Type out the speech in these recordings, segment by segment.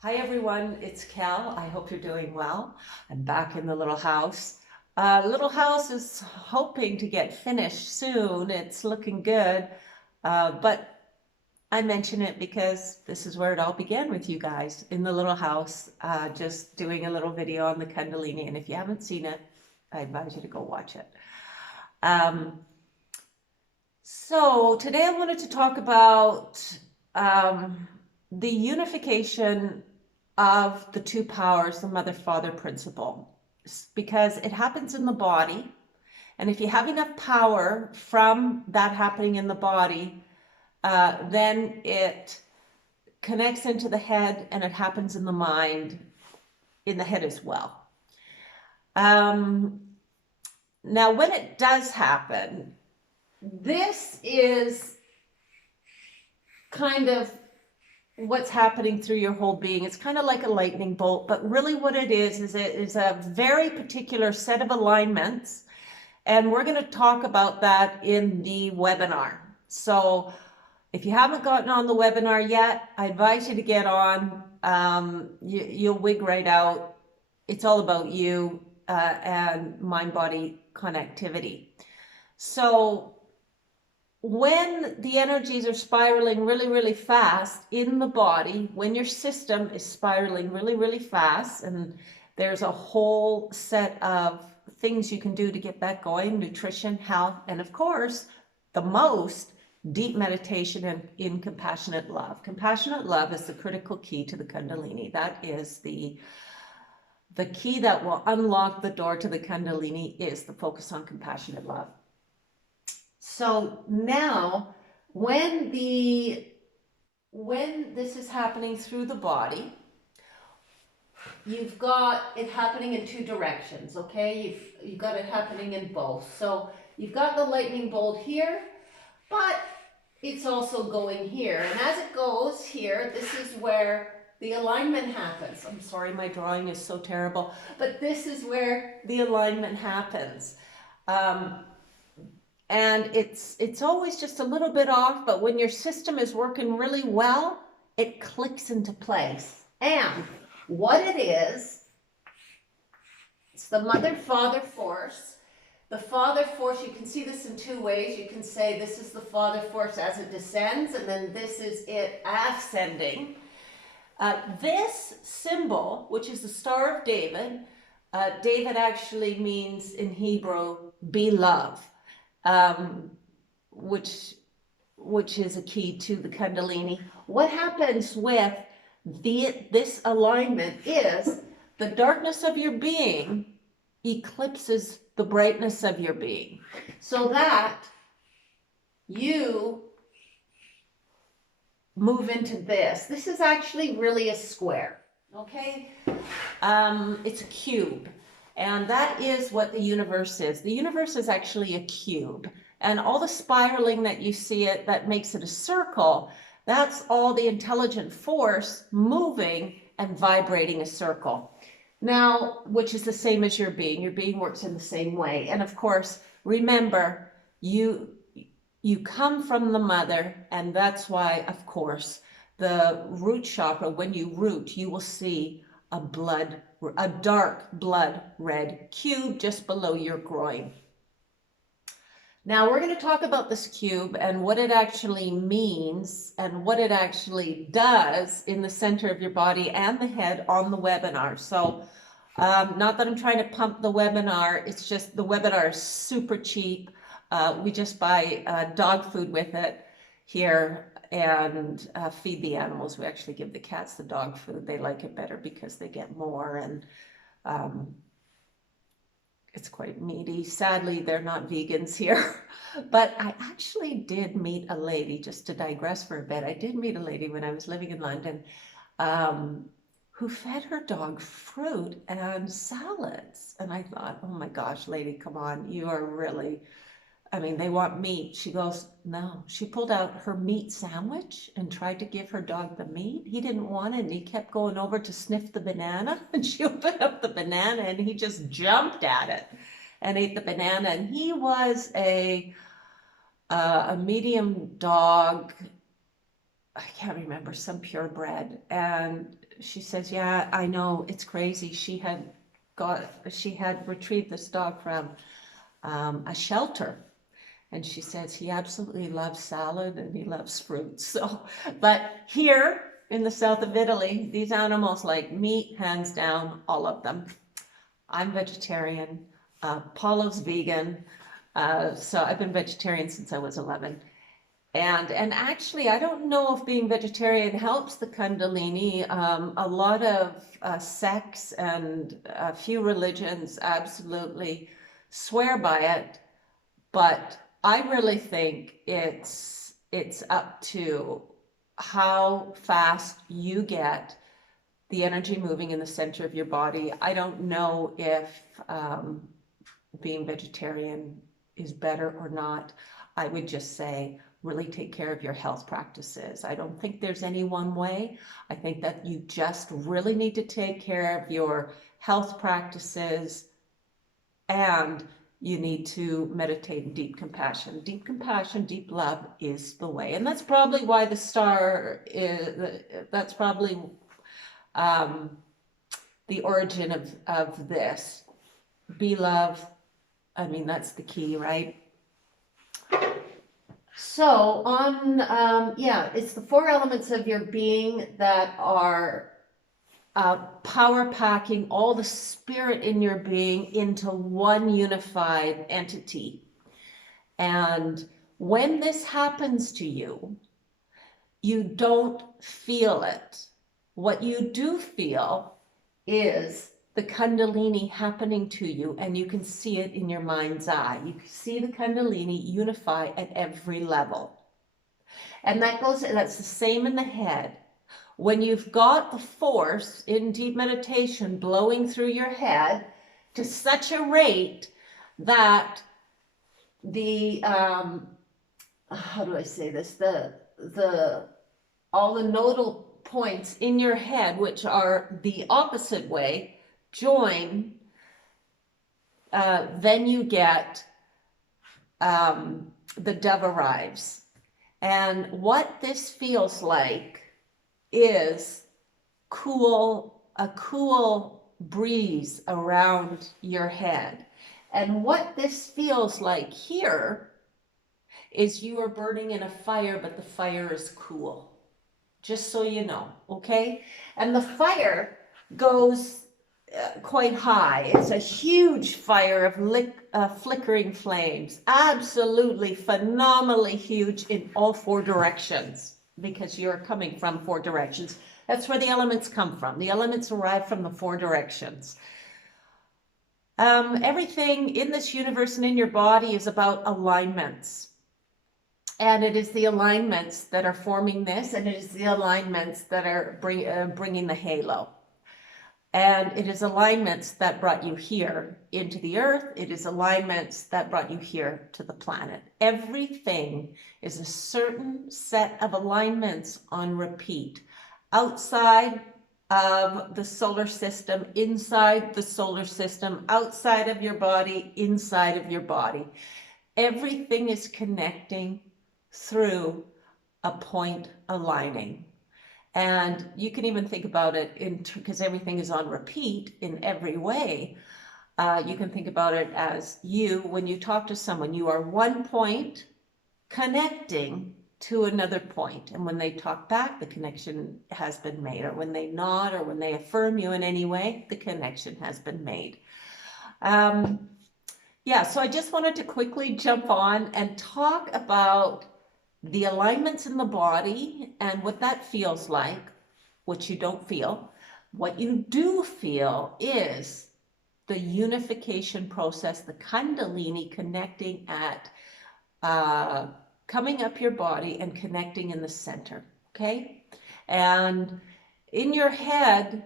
Hi everyone, it's Cal. I hope you're doing well. I'm back in the little house. Little house is hoping to get finished soon. It's looking good, but I mention it because this is where it all began with you guys in the little house, just doing a little video on the Kundalini. And if you haven't seen it, I advise you to go watch it. Um, so today I wanted to talk about the unification of the two powers, the mother-father principle, because it happens in the body. And if you have enough power from that happening in the body, then it connects into the head and it happens in the mind, in the head as well. Now, when it does happen, this is kind of what's happening through your whole being. It's kind of like a lightning bolt, but really what it is it is a very particular set of alignments. And we're going to talk about that in the webinar. So if you haven't gotten on the webinar yet, I advise you to get on. You'll wig right out. It's all about you and mind-body connectivity. So when the energies are spiraling really, really fast in the body, when your system is spiraling really, really fast, and there's a whole set of things you can do to get that going, nutrition, health, and of course, the most, deep meditation and in compassionate love. Compassionate love is the critical key to the Kundalini. That is the key that will unlock the door to the Kundalini, is the focus on compassionate love. So now, when this is happening through the body, you've got it happening in two directions, okay? You've got it happening in both. So you've got the lightning bolt here, but it's also going here. And as it goes here, this is where the alignment happens. I'm sorry, my drawing is so terrible, but this is where the alignment happens. And it's always just a little bit off, but when your system is working really well, it clicks into place. And what it is, it's the mother-father force. The father force, you can see this in two ways. You can say this is the father force as it descends, and then this is it ascending. This symbol, which is the Star of David, David actually means in Hebrew, beloved. Which is a key to the Kundalini. What happens with this alignment is the darkness of your being eclipses the brightness of your being, so that you move into this. This is actually really a square, okay? It's a cube. And that is what the universe is. The universe is actually a cube. And all the spiraling that you see it, that makes it a circle, that's all the intelligent force moving and vibrating a circle. Now, which is the same as your being. Your being works in the same way. And of course, remember, you come from the mother, and that's why, of course, the root chakra, when you root, you will see a dark blood red cube just below your groin. Now we're going to talk about this cube and what it actually means and what it actually does in the center of your body and the head on the webinar. So not that I'm trying to pump the webinar, it's just the webinar is super cheap. We just buy dog food with it here and feed the animals. We actually give the cats the dog food. They like it better because they get more, and it's quite meaty. Sadly, they're not vegans here. But I actually did meet a lady, just to digress for a bit, I did meet a lady when I was living in London who fed her dog fruit and salads. And I thought, oh my gosh, lady, come on, you are really... I mean, they want meat. She goes, no. She pulled out her meat sandwich and tried to give her dog the meat. He didn't want it, and he kept going over to sniff the banana. And she opened up the banana, and he just jumped at it and ate the banana. And he was a medium dog, I can't remember, some purebred. And she says, yeah, I know, it's crazy. She had retrieved this dog from a shelter. And she says he absolutely loves salad and he loves fruit. So, but here in the south of Italy, these animals like meat, hands down, all of them. I'm vegetarian. Paulo's vegan. So I've been vegetarian since I was 11. And actually, I don't know if being vegetarian helps the Kundalini. A lot of sects and a few religions absolutely swear by it, but I really think it's up to how fast you get the energy moving in the center of your body. I don't know if being vegetarian is better or not. I would just say really take care of your health practices. I don't think there's any one way. I think that you just really need to take care of your health practices, and you need to meditate in deep compassion. Deep compassion, deep love is the way. And that's probably why the star is, that's probably the origin of this. Be love. I mean, that's the key, right? So on, yeah, it's the 4 elements of your being that are power packing all the spirit in your being into one unified entity. And when this happens to you, you don't feel it. What you do feel is the Kundalini happening to you, and you can see it in your mind's eye. You can see the Kundalini unify at every level. And that's the same in the head. When you've got the force in deep meditation blowing through your head to such a rate that the, how do I say this? All the nodal points in your head, which are the opposite way, join, then you get the dove arrives. And what this feels like is a cool breeze around your head. And what this feels like here is you are burning in a fire, but the fire is cool. Just so you know, okay? And the fire goes quite high. It's a huge fire of flickering flames, absolutely phenomenally huge in all 4 directions, because you're coming from 4 directions. That's where the elements come from. The elements arrive from the 4 directions. Everything in this universe and in your body is about alignments. And it is the alignments that are forming this, and it is the alignments that are bringing the halo. And it is alignments that brought you here into the earth. It is alignments that brought you here to the planet. Everything is a certain set of alignments on repeat. Outside of the solar system, inside the solar system, outside of your body, inside of your body. Everything is connecting through a point aligning. And you can even think about it because everything is on repeat in every way. You can think about it as when you talk to someone, you are one point connecting to another point. And when they talk back, the connection has been made. Or when they nod or when they affirm you in any way, the connection has been made. Yeah, so I just wanted to quickly jump on and talk about the alignments in the body and what that feels like, which you don't feel. What you do feel is the unification process, the Kundalini connecting at, coming up your body and connecting in the center, okay? And in your head,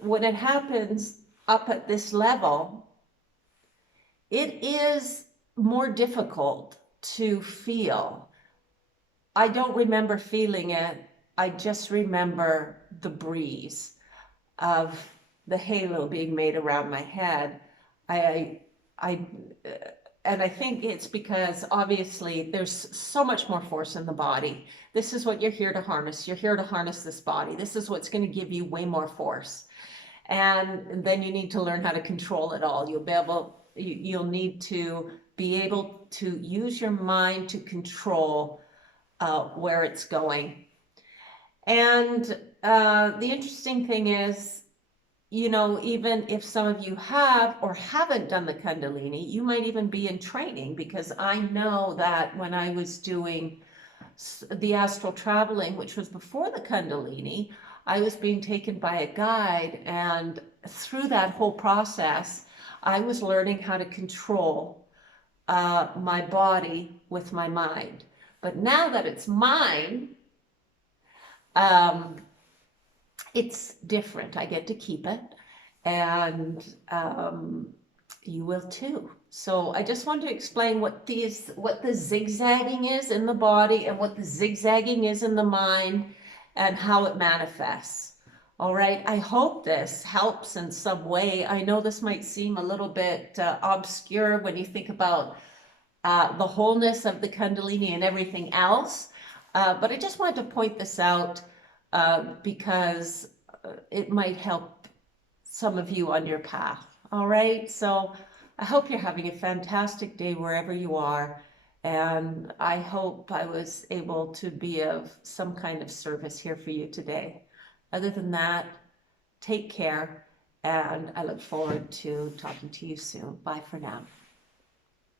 when it happens up at this level, it is more difficult to feel. I don't remember feeling it. I just remember the breeze of the halo being made around my head. and I think it's because obviously there's so much more force in the body. This is what you're here to harness. You're here to harness this body. This is what's going to give you way more force. And then you need to learn how to control it all. You'll need to be able to use your mind to control where it's going. And the interesting thing is, you know, even if some of you have or haven't done the Kundalini, you might even be in training, because I know that when I was doing the astral traveling, which was before the Kundalini, I was being taken by a guide, and through that whole process, I was learning how to control my body with my mind. But now that it's mine, it's different. I get to keep it, and you will too. So I just want to explain what the zigzagging is in the body and what the zigzagging is in the mind and how it manifests. All right, I hope this helps in some way. I know this might seem a little bit obscure when you think about the wholeness of the Kundalini and everything else, but I just wanted to point this out because it might help some of you on your path. All right, so I hope you're having a fantastic day wherever you are, and I hope I was able to be of some kind of service here for you today. Other than that, take care, and I look forward to talking to you soon. Bye for now.